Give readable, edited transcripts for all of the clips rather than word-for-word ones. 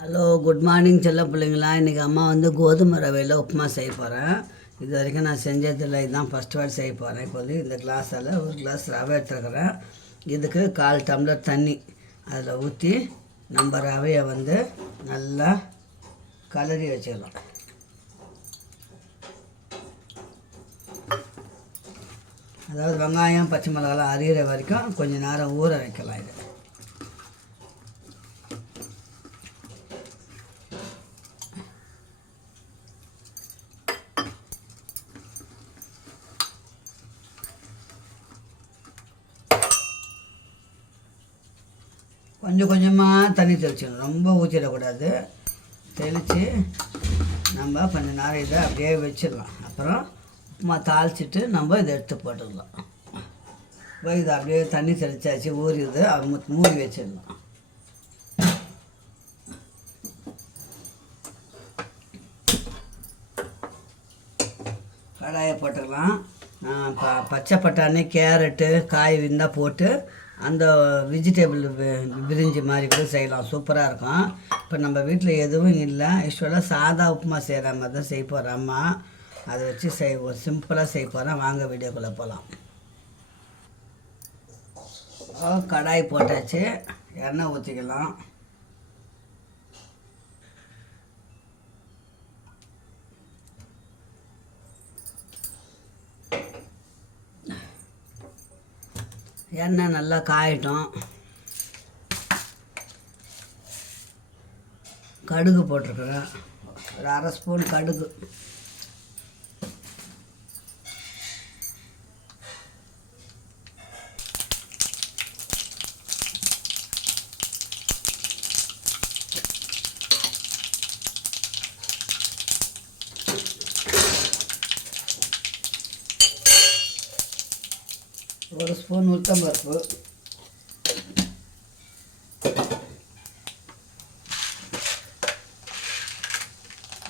Hello, good morning செல்ல பிள்ளைங்களா. இன்றைக்கி அம்மா கோதுமை ரவையில் உப்புமா செய்ய போகிறேன். இது வரைக்கும் நான் செஞ்சதில்லை, இதுதான் ஃபஸ்ட் வாட்டி செய்ய போகிறேன். இப்போ இந்த கிளாஸால் ஒரு கிளாஸ் ரவை எடுத்துருக்கிறேன். இதுக்கு 1/4 டம்ளர் தண்ணி அதில் ஊற்றி நம்ம ரவையை நல்லா கலரி வச்சிடலாம். அதாவது வெங்காயம் பச்சை மிளகாலாம் அரிகிற வரைக்கும் கொஞ்சம் நேரம் ஊற வைக்கலாம். இது கொஞ்சம் கொஞ்சமாக தண்ணி தெளிச்சிடணும், ரொம்ப ஊற்றிடக்கூடாது. தெளித்து நம்ம கொஞ்சம் நேரம் இதை அப்படியே வச்சிடலாம். அப்புறம் உப்புமா தாளிச்சிட்டு நம்ம இதை எடுத்து போட்டுடலாம். இப்போ இதை அப்படியே தண்ணி தெளிச்சாச்சு, ஊறிது, மூடி வச்சிடலாம். கடாயை போட்டுக்கலாம். பச்சை பட்டாணி, கேரட்டு, காய் இருந்தால் போட்டு அந்த வெஜிடபிள் பிரிஞ்சி மாதிரி கூட செய்யலாம், சூப்பராக இருக்கும். இப்போ நம்ம வீட்டில் எதுவும் இல்லை, யூஸ்வலாக சாதா உப்புமா செய்கிற மாதிரி தான் செய்ய போகிறேன் அம்மா. அதை வச்சு சிம்பிளாக செய்ய போகிறேன். வாங்க வீடியோக்குள்ளே போகலாம். கடாய் போட்டாச்சு, எண்ணெய் ஊற்றிக்கலாம். எண்ணெய் நல்லா காயட்டும். கடுகு போட்டிருக்கிறேன், ஒரு 1/2 ஸ்பூன் கடுகு. ஒரு ஸ்பூன் உளுத்தம்பருப்பு,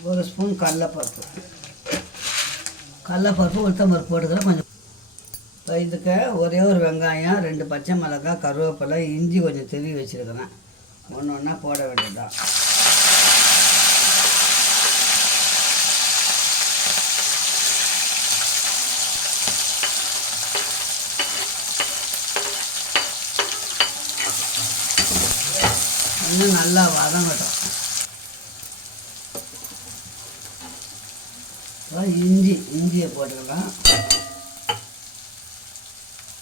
ஒரு ஸ்பூன் கடலைப்பருப்பு. உளுத்தம்பருப்பு போட்டுக்கலாம் கொஞ்சம். இப்போ இதுக்கு ஒரே ஒரு வெங்காயம், 2 பச்சை மிளகாய், கருவேப்பிலை, இஞ்சி கொஞ்சம் திருவி வச்சுருக்கிறேன். ஒன்று ஒன்றா போட வேண்டியதுதான். இன்னும் நல்லா வதங்கட்டும். இஞ்சியை போட்டுக்கலாம்.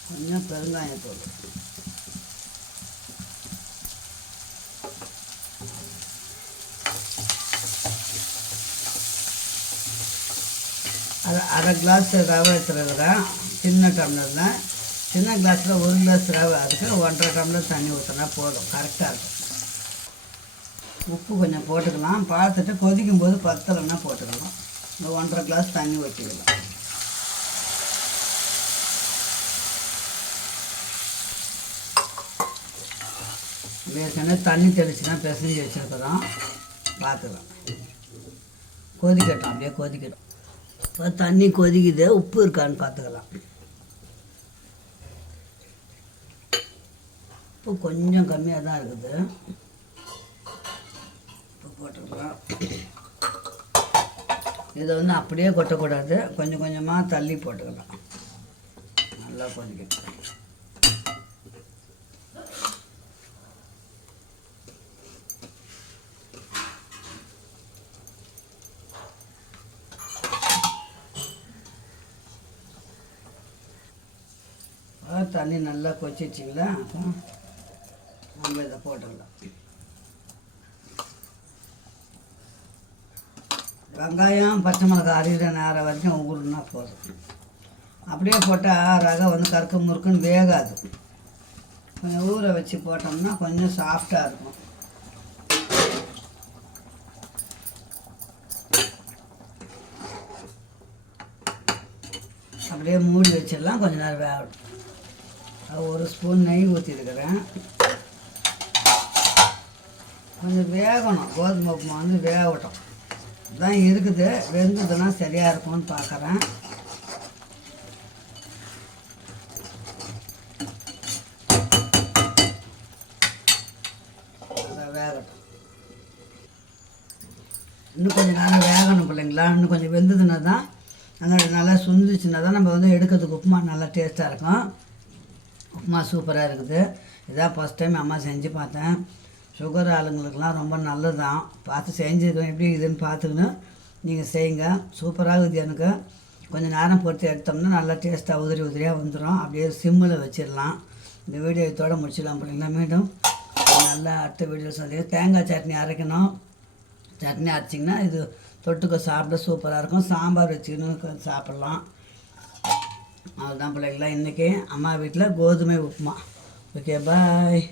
கொஞ்சம் பெருங்காயத்தூள், அரை கிளாஸ் ரவை எடுத்துருக்குறேன். சின்ன டம்ளரில், சின்ன கிளாஸில் 1 கிளாஸ் ரவை, அதுக்கு 1.5 டம்ளர் தண்ணி ஊற்றினா போதும், கரெக்டாக இருக்கும். உப்பு கொஞ்சம் போட்டுக்கலாம், பார்த்துட்டு கொதிக்கும் போது பத்தலைன்னா போட்டுக்கலாம். 1.5 கிளாஸ் தண்ணி ஊற்றிக்கலாம். ஏற்கனவே தண்ணி தெளிச்சுனா பிசைஞ்சு வச்சுருக்கிறோம், பார்த்துக்கலாம். கொதிக்கட்டும், அப்படியே கொதிக்கட்டும். இப்போ தண்ணி கொதிக்குது, உப்பு இருக்கான்னு பார்த்துக்கலாம். உப்பு கொஞ்சம் கம்மியாக தான் இருக்குது, போட்டுக்கலாம். இதை அப்படியே கொட்டக்கூடாது, கொஞ்சம் கொஞ்சமாக தள்ளி போட்டுக்கலாம். நல்லா கொதிக்கணும். தண்ணி நல்லா கொச்சிச்சிங்களா, அப்போ நம்ம இதை போட்டுக்கலாம். வெங்காயம் பச்சை மிளகாய் அரிகிற நேரம் வரைக்கும் ஊறுனா போதும். அப்படியே போட்டால் ரவை கறக்க முறுக்குன்னு வேகாது. கொஞ்சம் ஊற வச்சு போட்டோம்னா கொஞ்சம் சாஃப்டாக இருக்கும். அப்படியே மூடி வச்சிடலாம், கொஞ்சம் நேரம் வேகட்டும். 1 ஸ்பூன் நெய் ஊற்றிருக்கிறேன். கொஞ்சம் வேகணும், கோதுமை உப்புமா வேகட்டும் தான் இருக்குது. வெந்ததுன்னா சரியாக இருக்கும்னு பார்க்குறேன். அதை வேகட்டும். இன்னும் கொஞ்சம் நேரம் வேகணும் பிள்ளைங்களா. இன்னும் கொஞ்சம் வெந்ததுன்னா தான் அதோட நல்லா சுந்துச்சுன்னா தான் நம்ம வந்து எடுக்கிறதுக்கு உப்புமா நல்லா டேஸ்ட்டாக இருக்கும். உப்புமா சூப்பராக இருக்குது. இதான் ஃபஸ்ட் டைம் அம்மா செஞ்சு பார்த்தேன். சுகர் ஆளுங்களுக்கெல்லாம் ரொம்ப நல்லது தான். பார்த்து செஞ்சுருக்கோம், எப்படி இதுன்னு பார்த்துக்கின்னு நீங்கள் செய்யுங்க. சூப்பராக இருக்குது. எனக்கு கொஞ்சம் நேரம் பொறுத்து எடுத்தோம்னா நல்லா டேஸ்ட்டாக உதிரியாக வந்துடும். அப்படியே சிம்மில் வச்சிடலாம். இந்த வீடியோ இதோடு முடிச்சிடலாம் பிள்ளைங்களா. மீண்டும் நல்லா அடுத்த வீடியோ சந்தையும் தேங்காய் சட்னி அரைக்கணும். சட்னி அரைச்சிங்கன்னா இது தொட்டுக்க சாப்பிட சூப்பராக இருக்கும். சாம்பார் வச்சுக்கணும் சாப்பிட்லாம். அதுதான் பிள்ளைங்களா இன்றைக்கி அம்மா வீட்டில் கோதுமை உப்புமா. ஓகே, பாய்.